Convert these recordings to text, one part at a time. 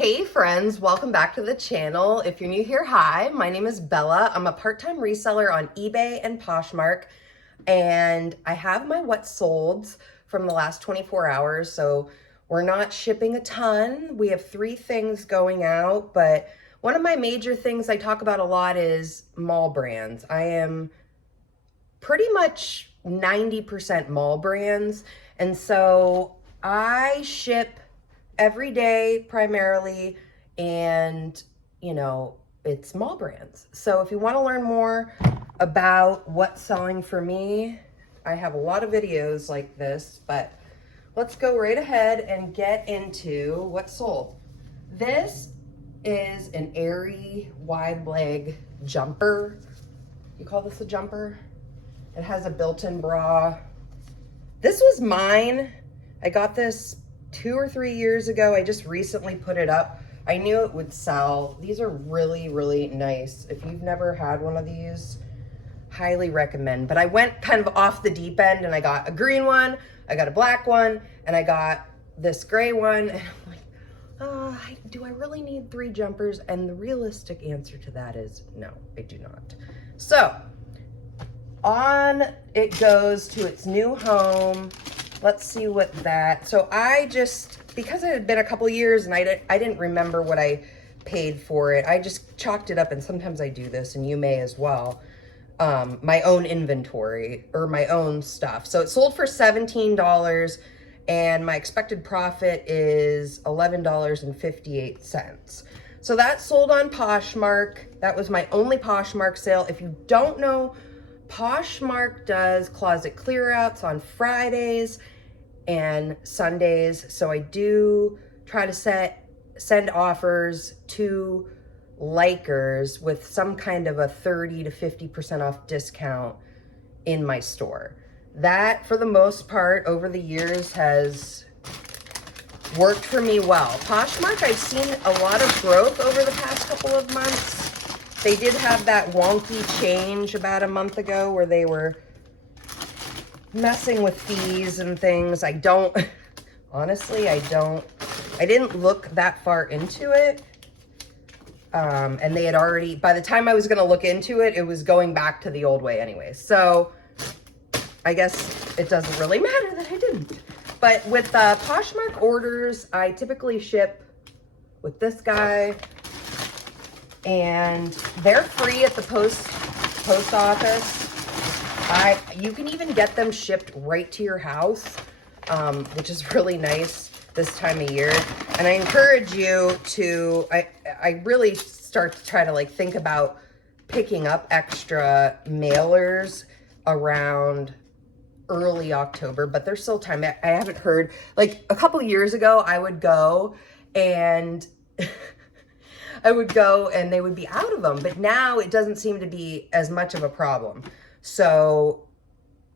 Hey friends, welcome back to the channel. If you're new here, hi, my name is Bella. I'm a part-time reseller on eBay and Poshmark, and I have my what solds from the last 24 hours, so we're not shipping a ton. We have 3 things going out, but one of my major things I talk about a lot is mall brands. I am pretty much 90% mall brands, and so I ship every day primarily, and it's mall brands. So if you want to learn more about what's selling for me, I have a lot of videos like this, but let's go right ahead and get into what sold. This is an airy wide leg jumper. You call this a jumper? It has a built-in bra. This was mine. I got this 2 or 3 years ago. I just recently put it up. I knew it would sell. These are really, really nice. If you've never had one of these, highly recommend. But I went kind of off the deep end and I got a green one, I got a black one, and I got this gray one. And I'm like, do I really need 3 jumpers? And the realistic answer to that is no, I do not. So on it goes to its new home. Let's see what that, so I just, because it had been a couple years and I didn't remember what I paid for it, I just chalked it up, and sometimes I do this, and you may as well, my own inventory, or my own stuff. So it sold for $17, and my expected profit is $11.58. So that sold on Poshmark. That was my only Poshmark sale. If you don't know, Poshmark does closet clear outs on Fridays and Sundays. So I do try to send offers to likers with some kind of a 30 to 50% off discount in my store. That, for the most part, over the years has worked for me well. Poshmark, I've seen a lot of growth over the past couple of months. They did have that wonky change about a month ago where they were messing with fees and things. Honestly, I didn't look that far into it. And they had already, by the time I was going to look into it, it was going back to the old way anyway. So I guess it doesn't really matter that I didn't. But with Poshmark orders, I typically ship with this guy, and they're free at the post office. You can even get them shipped right to your house, which is really nice this time of year. And I encourage you to, I really start to try to think about picking up extra mailers around early October, but there's still time. I haven't heard, like a couple years ago, I would go and they would be out of them, but now it doesn't seem to be as much of a problem. So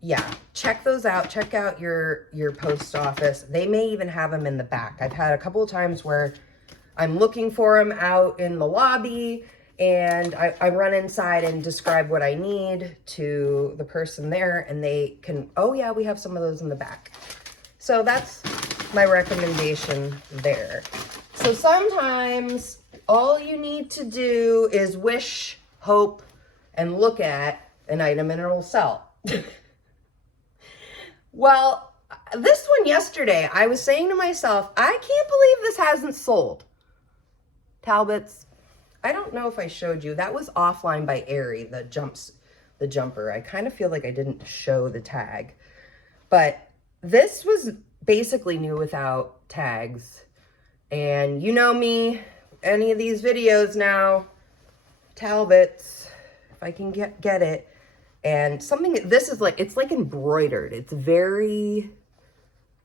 yeah, check those out. Check out your post office. They may even have them in the back. I've had a couple of times where I'm looking for them out in the lobby, and I run inside and describe what I need to the person there, and they can, oh yeah, we have some of those in the back. So that's my recommendation there. So sometimes all you need to do is wish, hope, and look at an item and it'll sell. Well, this one yesterday, I was saying to myself, I can't believe this hasn't sold. Talbots, I don't know if I showed you. That was offline by Aerie, the jumper. I kind of feel like I didn't show the tag. But this was basically new without tags. And you know me, any of these videos now, Talbots, if I can get it. And something, this is it's like embroidered. It's very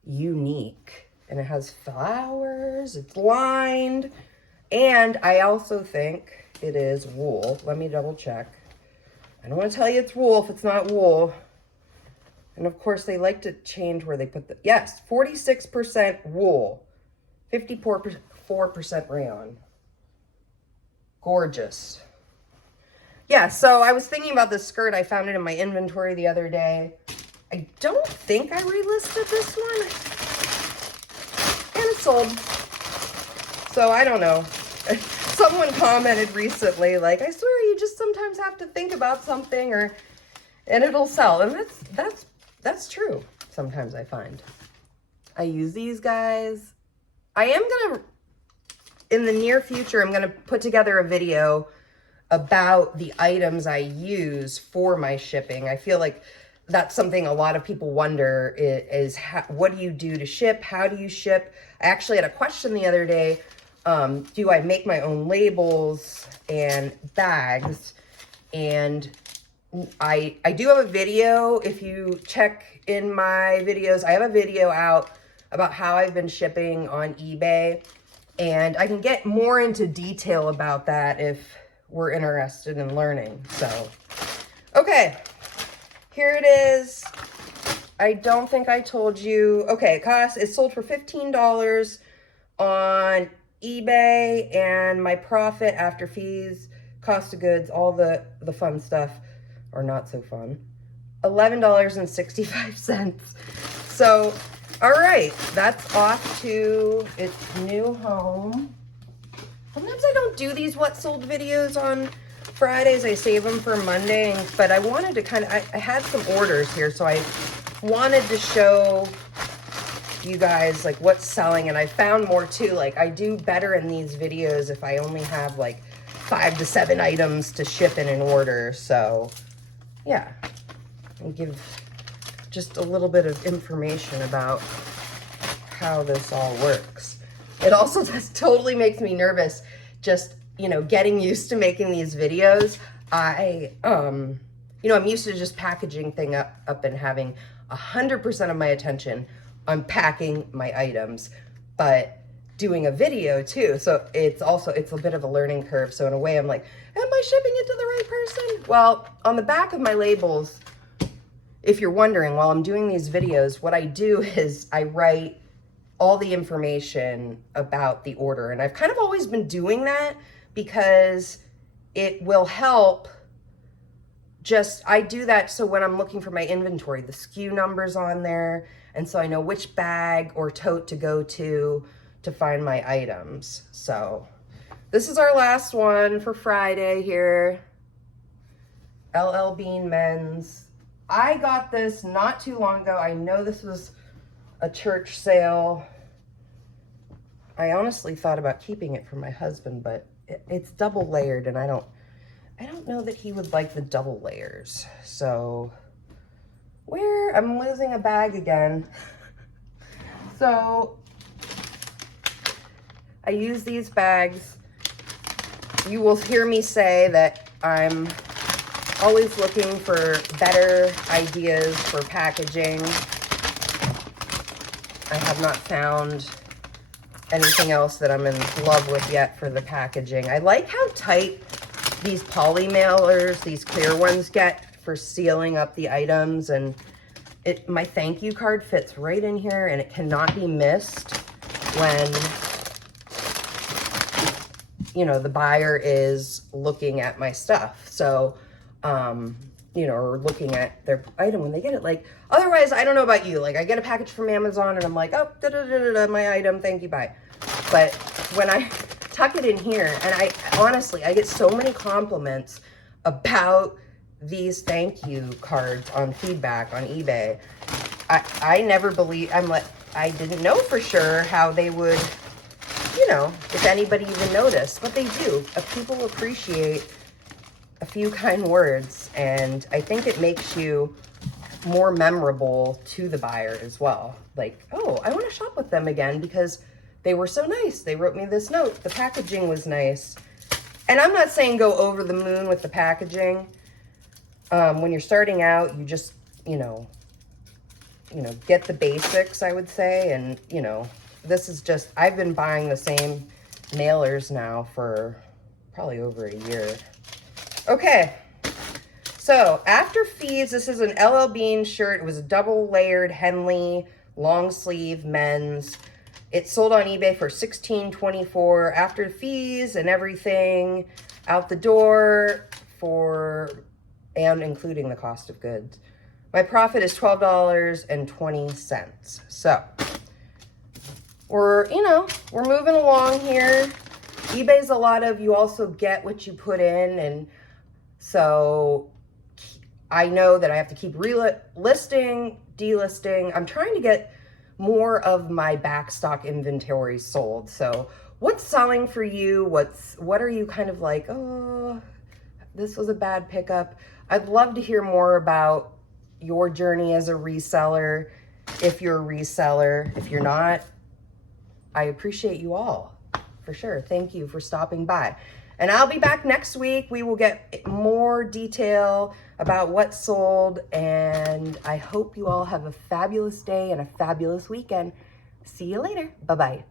unique. And it has flowers, it's lined. And I also think it is wool. Let me double check. I don't want to tell you it's wool if it's not wool. And of course they like to change where they put the, yes, 46% wool, 54% rayon. Gorgeous. Yeah, so I was thinking about this skirt. I found it in my inventory the other day. I don't think I relisted this one. And it sold. So I don't know. Someone commented recently, like, I swear you just sometimes have to think about something and it'll sell. And that's true. Sometimes I find. I use these guys. I am gonna, in the near future, I'm gonna put together a video about the items I use for my shipping. I feel like that's something a lot of people wonder is how, what do you do to ship? How do you ship? I actually had a question the other day. Do I make my own labels and bags? And I do have a video. If you check in my videos, I have a video out about how I've been shipping on eBay. And I can get more into detail about that if we're interested in learning. So, okay, here it is. I don't think I told you. Okay, it's sold for $15 on eBay, and my profit after fees, cost of goods, all the fun stuff, or not so fun, $11.65. So, all right, that's off to its new home. Sometimes I don't do these what sold videos on Fridays. I save them for Monday, but I wanted to kind of, I had some orders here, so I wanted to show you guys like what's selling, and I found more too. Like, I do better in these videos if I only have like 5 to 7 items to ship in an order. So yeah, and give just a little bit of information about how this all works. It also just totally makes me nervous, just, you know, getting used to making these videos. I'm used to just packaging thing up and having 100% of my attention on packing my items, but doing a video too. So it's a bit of a learning curve. So in a way I'm like, am I shipping it to the right person? Well, on the back of my labels, if you're wondering, while I'm doing these videos, what I do is I write all the information about the order. And I've kind of always been doing that because it will help. I do that so when I'm looking for my inventory, the SKU number's on there. And so I know which bag or tote to go to find my items. So this is our last one for Friday here. LL Bean Men's. I got this not too long ago. I know this was a church sale. I honestly thought about keeping it for my husband, but it's double layered, and I don't know that he would like the double layers. So I'm losing a bag again. So I use these bags. You will hear me say that I'm always looking for better ideas for packaging. I have not found anything else that I'm in love with yet for the packaging. I like how tight these poly mailers, these clear ones, get for sealing up the items, and my thank you card fits right in here, and it cannot be missed when, you know, the buyer is looking at my stuff. So, you know, or looking at their item when they get it. Like, otherwise, I don't know about you. Like, I get a package from Amazon and I'm like, oh, my item, thank you, bye. But when I tuck it in here, and I honestly get so many compliments about these thank you cards on feedback on eBay. I never believe, I didn't know for sure how they would, you know, if anybody even noticed, but they do. People appreciate a few kind words, and I think it makes you more memorable to the buyer as well. Like, oh, I want to shop with them again because they were so nice. They wrote me this note. The packaging was nice. And I'm not saying go over the moon with the packaging. When you're starting out, you just, you know, get the basics, I would say. And, you know, this is just, I've been buying the same mailers now for probably over a year. Okay, so after fees, this is an LL Bean shirt. It was a double layered Henley long sleeve men's. It sold on eBay for $16.24 after fees and everything out the door and including the cost of goods. My profit is $12.20. So we're moving along here. eBay's a lot of, you also get what you put in, and so I know that I have to keep listing, delisting. I'm trying to get more of my backstock inventory sold. So what's selling for you? What are you kind of like, oh, this was a bad pickup? I'd love to hear more about your journey as a reseller. If you're a reseller, if you're not, I appreciate you all for sure. Thank you for stopping by. And I'll be back next week. We will get more detail about what sold, and I hope you all have a fabulous day and a fabulous weekend. See you later. Bye-bye.